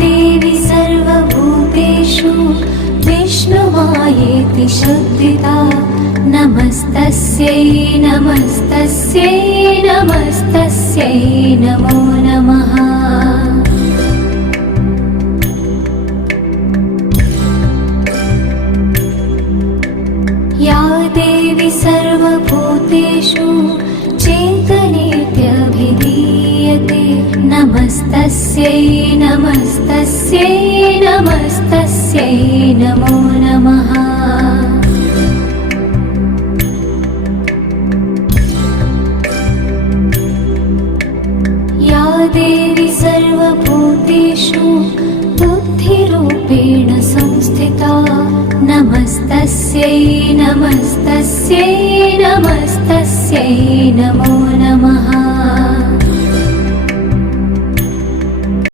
देवी सर्वभूतेषु विष्णुमायेति शब्दिता नमस्तस्यै नमस्तस्यै नमस्तस्यै नमो नमः। या देवी सर्वभूतेषु चेतनेत्यभिधीयते नमस्तस्यै नमस्तस्यै नमस्तस्यै नमो नमः। या देवी सर्वभूतेषु बुद्धिरूपेण संस्थिता नमस्तस्यै नमस्तस्यै नमस्तस्यै नमो नमः।